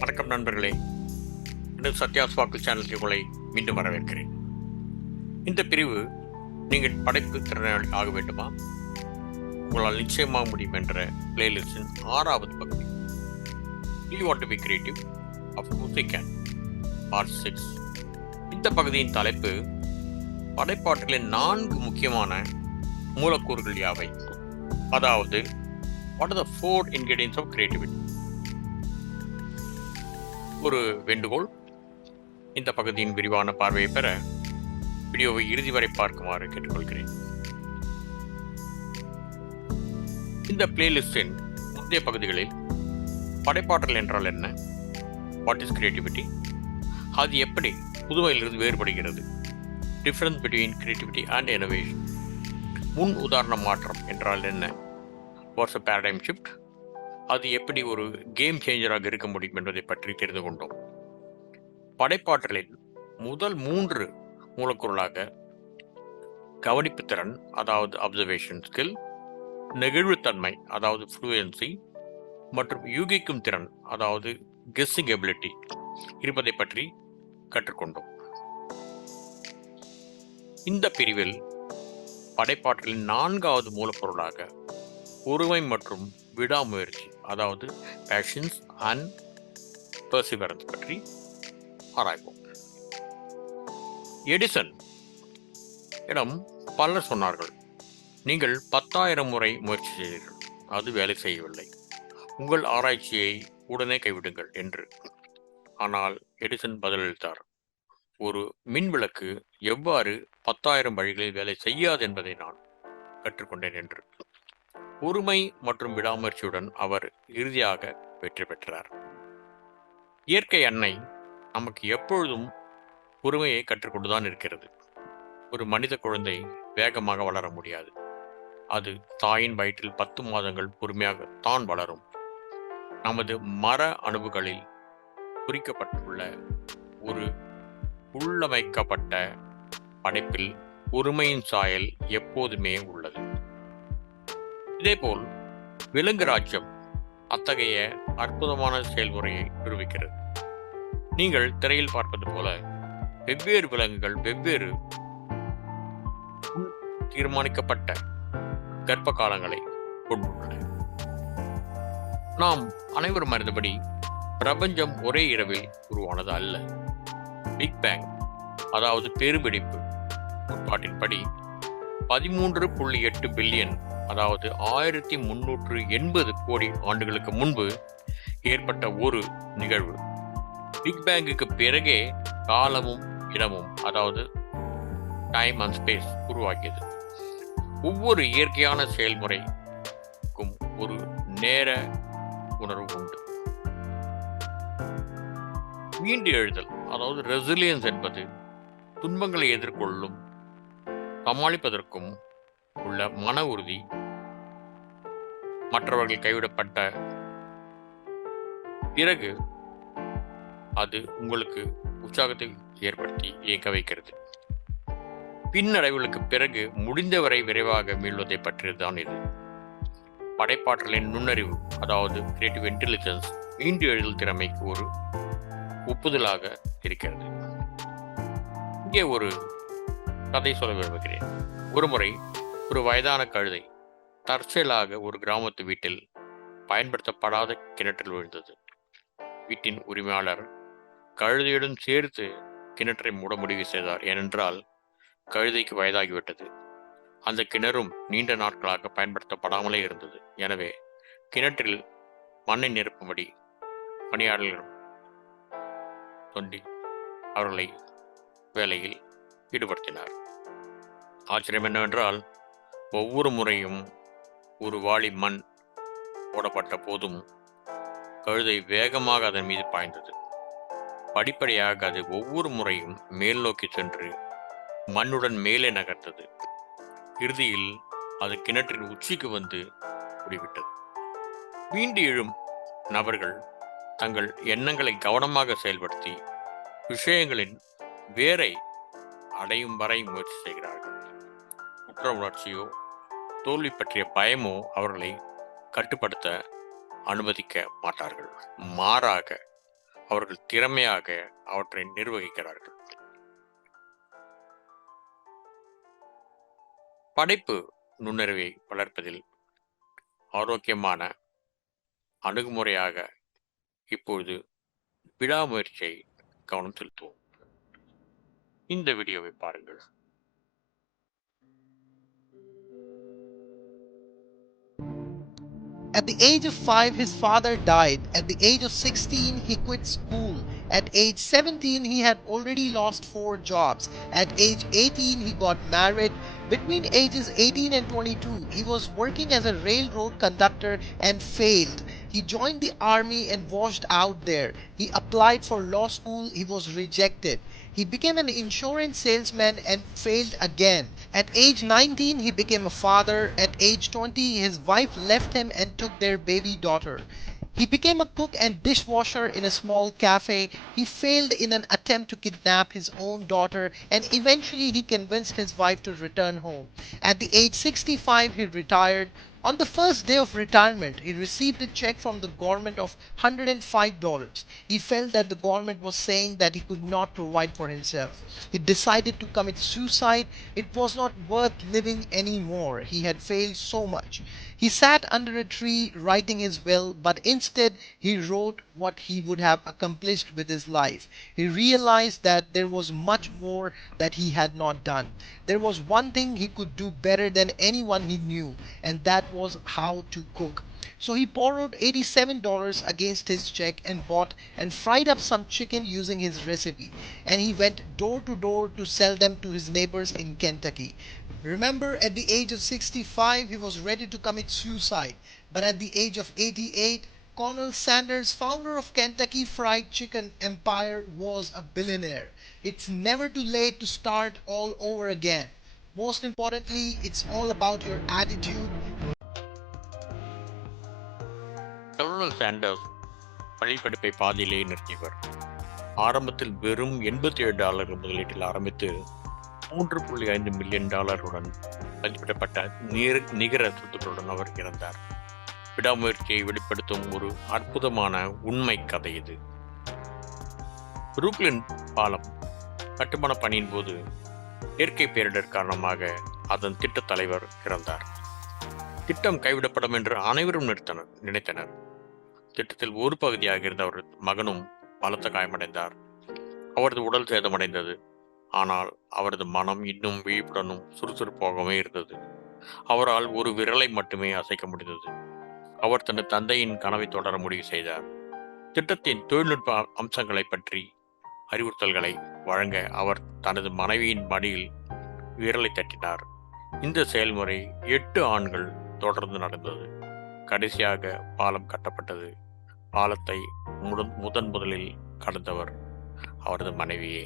வணக்கம் நண்பர்களே. சத்யாஸ் வாக்கு சேனலுக்கு உங்களை மீண்டும் வரவேற்கிறேன். இந்த பிரிவு நீங்கள் படைப்பு திறனாளி ஆக வேண்டுமா, உங்களால் நிச்சயமாக முடியும் என்ற பிளேலிஸ்டின் 6வது பகுதி. You want to be creative, of course you can, part 6. இந்த பகுதியின் தலைப்பு படைப்பாற்றலின் 4 முக்கியமான மூலக்கூறுகள் யாவை, அதாவது what are the 4 ingredients of creativity. ஒரு வேண்டுகோள்: இந்த பகுதியின் விரிவான பார்வையை பெற வீடியோவை இறுதி வரை பார்க்குமாறு கேட்டுக்கொள்கிறேன். இந்த பிளேலிஸ்டின் முந்தைய பகுதிகளில் படைப்பாற்றல் என்றால் என்ன, வாட் இஸ் கிரியேட்டிவிட்டி, அது எப்படி புதுமையிலிருந்து வேறுபடுகிறது, difference between creativity and innovation, முன் உதாரண மாற்றம் என்றால் என்ன, வாட்ஸ் அ பேரடைம் ஷிஃப்ட், அது எப்படி ஒரு கேம் சேஞ்சராக இருக்க முடியும் என்பதை பற்றி தெரிந்து கொண்டோம். படைப்பாற்றலின் முதல் 3 மூலக்கூறுகளாக கவனிப்புத்திறன், அதாவது அப்சர்வேஷன் ஸ்கில், நெகிழ்வுத்தன்மை, அதாவது ஃப்ளூயன்சி, மற்றும் யூகிக்கும் திறன், அதாவது கெஸ்ஸிங் எபிலிட்டி இருப்பதை பற்றி கற்றுக்கொண்டோம். இந்த பிரிவில் படைப்பாற்றலின் 4வது மூலப்பொருளாக பொறுமை மற்றும் விடாமுயற்சி, அதாவது பேஷன்ஸ் அண்ட் பெர்சிவரன்ஸ் பற்றி ஆராய்வோம். எடிசன் இடம் பலர் சொன்னார்கள், நீங்கள் 10,000 முறை முயற்சி செய்தீர்கள், அது வேலை செய்யவில்லை, உங்கள் ஆராய்ச்சியை உடனே கைவிடுங்கள் என்று. ஆனால் எடிசன் பதிலளித்தார், ஒரு மின் விளக்கு எவ்வாறு 10,000 வழிகளில் வேலை செய்யாது என்பதை நான் கற்றுக்கொண்டேன் என்று. பொறுமை மற்றும் விடாமுயற்சியுடன் அவர் இறுதியாக வெற்றி பெற்றார். இயற்கை அன்னை நமக்கு எப்பொழுதும் பொறுமையை கற்றுக்கொண்டுதான் இருக்கிறது. ஒரு மனித குழந்தை வேகமாக வளர முடியாது, அது தாயின் வயிற்றில் 10 மாதங்கள் பொறுமையாக தான் வளரும். நமது மர அணுவுகளில் குறிக்கப்பட்டுள்ள ஒரு உள்ளமைக்கப்பட்ட படைப்பில் பொறுமையின் சாயல் எப்போதுமே உள்ளது. இதேபோல் விலங்கு ராஜ்யம் அத்தகைய அற்புதமான செயல்முறையை நிரூபிக்கிறது. நீங்கள் திரையில் பார்ப்பது போல வெவ்வேறு விலங்குகள் வெவ்வேறு தீர்மானிக்கப்பட்ட கர்ப்ப காலங்களை கொண்டுள்ளன. நாம் அனைவரும் அறிந்தபடி பிரபஞ்சம் ஒரே இரவில் உருவானது அல்ல. பிக் பேங், அதாவது பெருவெடிப்பு கோட்பாட்டின்படி 13.8 பில்லியன், அதாவது 1380 கோடி ஆண்டுகளுக்கு முன்பு ஏற்பட்ட ஒரு நிகழ்வு. பிக் பேங்குக்கு பிறகே காலமும் இடமும், அதாவது டைம் அண்ட் ஸ்பேஸ் உருவாக்கியது. ஒவ்வொரு இயற்கையான செயல்முறைக்கும் ஒரு நேர உணர்வு உண்டு. மீண்டு எழுதல், அதாவது ரெசிலியன்ஸ் என்பது துன்பங்களை எதிர்கொள்ளும் சமாளிப்பதற்கும் உள்ள மன உறுதி, மற்றவர்கள் கைவிடப்பட்ட பிறகு அது உங்களுக்கு உற்சாகத்தை ஏற்படுத்தி இயக்க வைக்கிறது. பின்னடைவுகளுக்கு பிறகு முடிந்தவரை விரைவாக மீள்வதை பற்றியதுதான் இது. படைப்பாற்றலின் நுண்ணறிவு, அதாவது கிரியேட்டிவ் இன்டெலிஜென்ஸ், மீண்டு எழுதல் திறமைக்கு ஒரு ஒப்புதலாக இருக்கிறது. இங்கே ஒரு கதை சொல்ல விரும்புகிறேன். ஒருமுறை ஒரு வயதான கழுதை தற்செயலாக ஒரு கிராமத்து வீட்டில் பயன்படுத்தப்படாத கிணற்றில் விழுந்தது. வீட்டின் உரிமையாளர் கழுதையுடன் சேர்த்து கிணற்றை மூட முடிவு செய்தார். ஏனென்றால் கழுதைக்கு வயதாகிவிட்டது, அந்த கிணறும் நீண்ட நாட்களாக பயன்படுத்தப்படாமலே இருந்தது. எனவே கிணற்றில் மண்ணை நிரப்பும்படி பணியாளர்களிடம் சொல்லி அவர்களை வேலையில் ஈடுபடுத்தினார். ஆச்சரியம் என்னவென்றால், ஒவ்வொரு முறையும் ஒரு வாளி மண் போடப்பட்ட போதும் கழுதை வேகமாக அதன் மீது பாய்ந்தது. படிப்படியாக அது ஒவ்வொரு முறையும் மேல் நோக்கி சென்று மண்ணுடன் மேலே நகர்த்தது. இறுதியில் அது கிணற்றின் உச்சிக்கு வந்து முடிவிட்டது. மீண்டு எழும் நபர்கள் தங்கள் எண்ணங்களை கவனமாக செயல்படுத்தி விஷயங்களின் வேரை அடையும் வரை முயற்சி செய்கிறார்கள். குற்ற உணர்ச்சியோ தோல்வி பற்றிய பயமோ அவர்களை கட்டுப்படுத்த அனுமதிக்க மாட்டார்கள். மாறாக அவர்கள் திறமையாக அவற்றை நிர்வகிக்கிறார்கள். படைப்பு நுண்ணறிவை வளர்ப்பதில் ஆரோக்கியமான அணுகுமுறையாக இப்பொழுது விடாமுயற்சியை கவனம் செலுத்துவோம். இந்த வீடியோவை பாருங்கள். At the age of 5, his father died. At the age of 16, he quit school. At age 17, he had already lost 4 jobs. At age 18, he got married. Between ages 18 and 22, he was working as a railroad conductor and failed. He joined the army and washed out there. He applied for law school. He was rejected. He became an insurance salesman and failed again. At age 19, he became a father. At age 20, his wife left him and took their baby daughter. He became a cook and dishwasher in a small cafe. He failed in an attempt to kidnap his own daughter, and eventually he convinced his wife to return home. At the age 65, he retired. On the first day of retirement, he received a check from the government of $105. He felt that the government was saying that he could not provide for himself. He decided to commit suicide. It was not worth living anymore. He had failed so much. He sat under a tree writing his will, but instead he wrote what he would have accomplished with his life. He realized that there was much more that he had not done. There was one thing he could do better than anyone he knew, and that was how to cook. So he borrowed $87 against his check and bought and fried up some chicken using his recipe. And he went door to door to sell them to his neighbors in Kentucky. Remember, at the age of 65, he was ready to commit suicide. But at the age of 88, Colonel Sanders, founder of Kentucky Fried Chicken Empire, was a billionaire. It's never too late to start all over again. Most importantly, it's all about your attitude. Colonel Sanders பள்ளிப்படிப்பை பாதியிலேயே நிறுத்தியவர். ஆரம்பத்தில் வெறும் $87 முதலீட்டில் ஆரம்பித்து $3.5 million மதிப்பிடப்பட்ட நிகர சொத்துக்களுடன் அவர் இறந்தார். விடாமுயற்சியை வெளிப்படுத்தும் ஒரு அற்புதமான உண்மை கதை இது. புரூக்ளின் பாலம் கட்டுமான பணியின் போது இயற்கை பேரிடர் காரணமாக அதன் திட்ட தலைவர் இறந்தார். திட்டம் கைவிடப்படும் என்று அனைவரும் நினைத்தனர். திட்டத்தில் ஒரு பகுதியாக இருந்த அவரது மகனும் பலத்த காயமடைந்தார். அவரது உடல் சேதமடைந்தது. ஆனால் அவரது மனம் இன்னும் விழிப்புடனும் சுறுசுறுப்பாகவே இருந்தது. அவரால் ஒரு விரலை மட்டுமே அசைக்க முடிந்தது. அவர் தனது தந்தையின் கனவை தொடர முடிவு செய்தார். திட்டத்தின் தொழில்நுட்ப அம்சங்களை பற்றி அறிவுறுத்தல்களை வழங்க அவர் தனது மனைவியின் மடியில் விரலை தட்டினார். இந்த செயல்முறை 8 ஆண்டுகள் தொடர்ந்து நடந்தது. கடைசியாக பாலம் கட்டப்பட்டது. பாலத்தை முதலில் கடந்தவர் அவரது மனைவியே.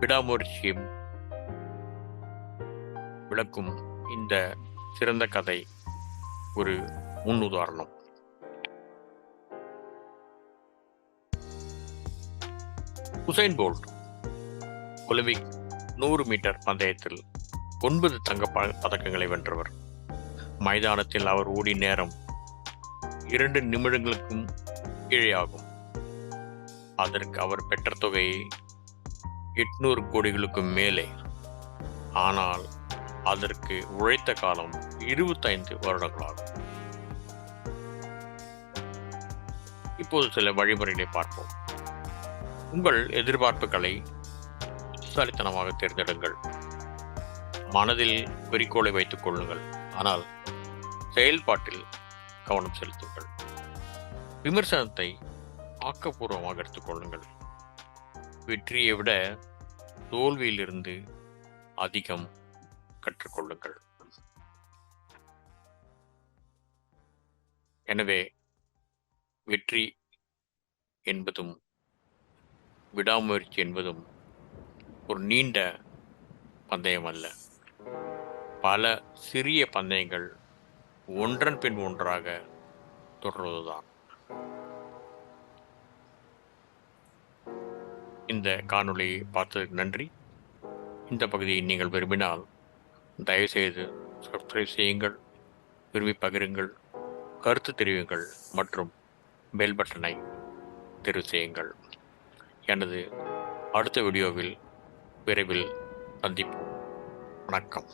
விடாமுயற்சியும் விளக்கும் இந்த சிறந்த கதை ஒரு முன்னுதாரணம். உசைன் போல்ட் ஒலிம்பிக் 100 மீட்டர் பந்தயத்தில் 9 தங்க பதக்கங்களை வென்றவர். மைதானத்தில் அவர் ஓடி நேரம் 2 நிமிடங்களுக்கும் கீழேயாகும். அதற்கு அவர் பெற்ற தொகையை 800 கோடிகளுக்கும் மேலே. ஆனால் அதற்கு உழைத்த காலம் 25 வருடங்களாகும். இப்போது சில வழிமுறைகளை பார்ப்போம். உங்கள் எதிர்பார்ப்புகளை புத்திசாலித்தனமாக தேர்ந்தெடுங்கள். மனதில் குறிக்கோளை வைத்துக் கொள்ளுங்கள், ஆனால் செயல்பாட்டில் கவனம் செலுத்துங்கள். விமர்சனத்தை ஆக்கப்பூர்வமாக எடுத்துக்கொள்ளுங்கள். வெற்றியை விட தோல்வியிலிருந்து அதிகம் கற்றுக்கொள்ளுங்கள். எனவே வெற்றி என்பதும் விடாமுயற்சி என்பதும் ஒரு நீண்ட பந்தயம் அல்ல. பல சிறிய பந்தயங்கள் ஒன்றன் பின் ஒன்றாக தொடர்வதுதான். இந்த காணொளியை பார்த்ததுக்கு நன்றி. இந்த பகுதியை நீங்கள் விரும்பினால் தயவுசெய்து சப்ஸ்கிரைப் செய்யுங்கள், விரும்பி பகிருங்கள், கருத்து தெரிவிங்கள் மற்றும் பெல் பட்டனை தேர்வு செய்யுங்கள். எனது அடுத்த வீடியோவில் விரைவில் சந்திப்போம். வணக்கம்.